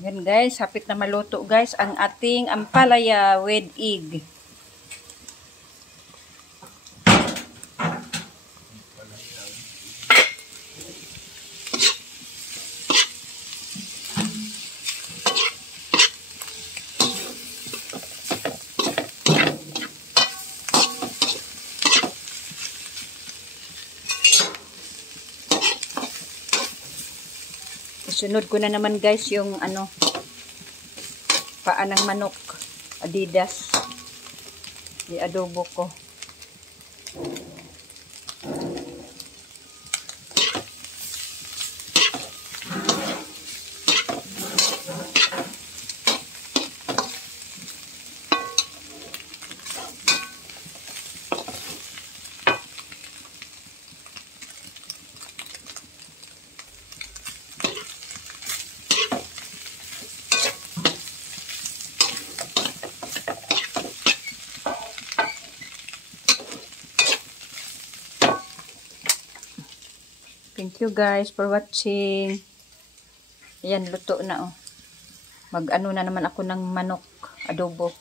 Yan guys, hapit na maluto guys ang ating ampalaya with egg. Sunod ko na naman guys yung paa ng manok, Adidas. I-adobo ko. Thank you guys for watching. Ayan, luto na oh. Mag-ano na naman ako ng manok, adobo.